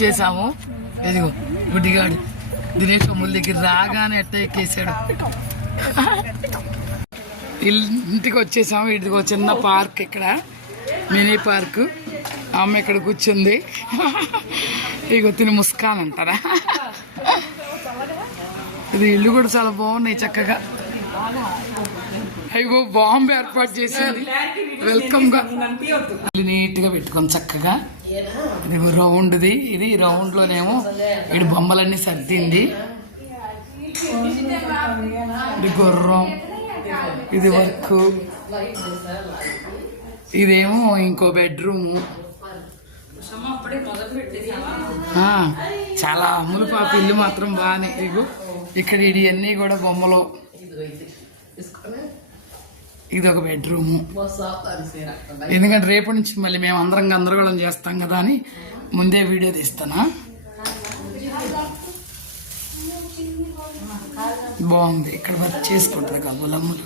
వచ్చేసాము. ఇదిగో గుడ్డిగాడు దినేష్ అమ్ముల దగ్గర రాగానే ఎట్ట ఎక్కేసాడు. ఇంటికి వచ్చేసాము. ఇదిగో చిన్న పార్క్, ఇక్కడ మినీ పార్క్. అమ్మ ఇక్కడ కూర్చుంది. ఇగో తిని ముస్కాన్ అంటారా. ఇది ఇల్లు కూడా చాలా బాగున్నాయి చక్కగా. అయ్యో బాంబు ఏర్పాటు చేసింది వెల్కమ్ గా. నీట్ గా పెట్టుకొని చక్కగా. ఇది రౌండ్ది. ఇది రౌండ్ లోనేమో ఇది బొమ్మలన్నీ సర్దింది. ఇది గుర్రం, ఇది వర్క్, ఇదేమో ఇంకో బెడ్రూము. చాలా అమ్ములు పాప ఇల్లు మాత్రం బాగానే. ఇగో ఇక్కడ ఇవన్నీ కూడా బొమ్మలు. ఇది ఒక బెడ్రూము. ఎందుకంటే రేపటి నుంచి మళ్ళీ మేము అందరం గందరగోళం చేస్తాం కదా అని ముందే వీడియో తీస్తానా. బాగుంది. ఇక్కడ వర్క్ చేసుకుంటుంది కబులమ్ములు.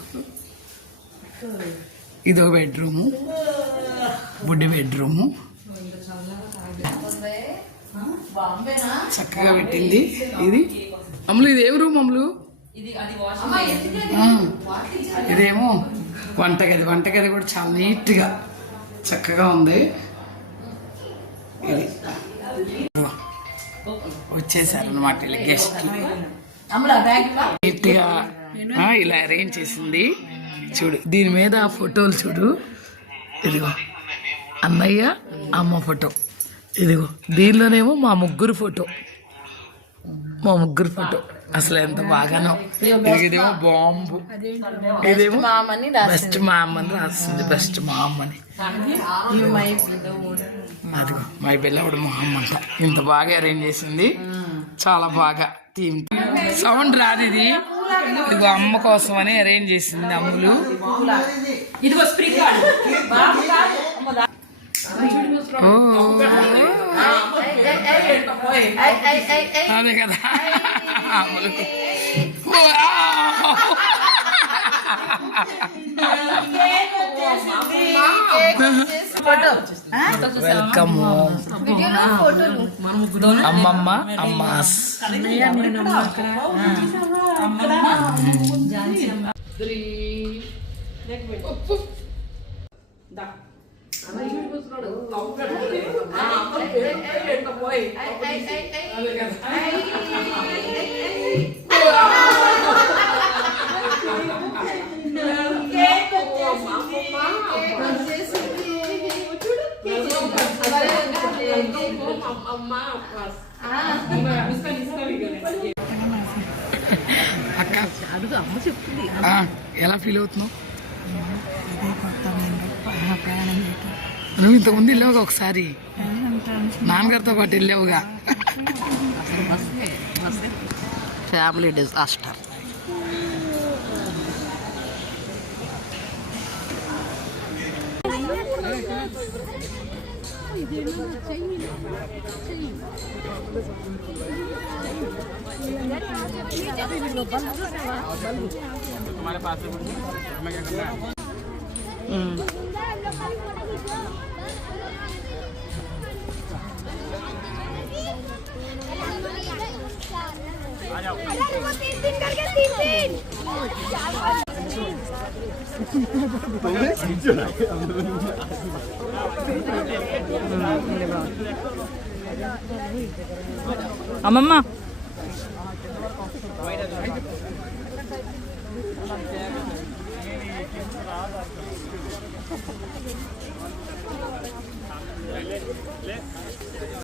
ఇది ఒక బెడ్రూము, బుడ్డి బెడ్రూము. చక్కగా పెట్టింది. ఇది అమ్ములు, ఇది ఏం రూమ్ అమ్ములు? ఇదేమో వంటగది. వంటగది కూడా చాలా నీట్గా చక్కగా ఉంది. ఇది వచ్చేసారనమాట ఇలా గెస్ట్లు. నీట్గా ఇలా అరేంజ్ చేసింది. చూడు దీని మీద ఫోటోలు చూడు. ఇదిగో అన్నయ్య అమ్మ ఫోటో. ఇదిగో దీనిలోనేమో మా ముగ్గురు ఫోటో. అసలు ఎంత బాగానో. ఇదేమో బాంబు, ఇదేమో బెస్ట్ మా అమ్మని రాస్తుంది. బెస్ట్ మా అమ్మని. అదిగో మా పిల్లవాడు మా అమ్మ అంట. ఇంత బాగా అరేంజ్ చేసింది. చాలా బాగా థీమ్. సౌండ్ రాదు ఇది. ఇదిగో అమ్మ కోసం అని అరేంజ్ చేసింది అమ్ములు. అదే కదా అమ్ములకు. వెల్కమ్ అమ్మమ్మ అమ్మాస్. అక్క ఎలా ఫీల్ అవుతున్నావు? నువ్వు ఇంతకుముందు వెళ్ళావుగా ఒకసారి, నాన్నగారితో పాటు వెళ్ళావుగా. Family disaster. हमारे पास हमें क्या करना है? आ जाओ। 3 करके 3 అమ్మమ్మ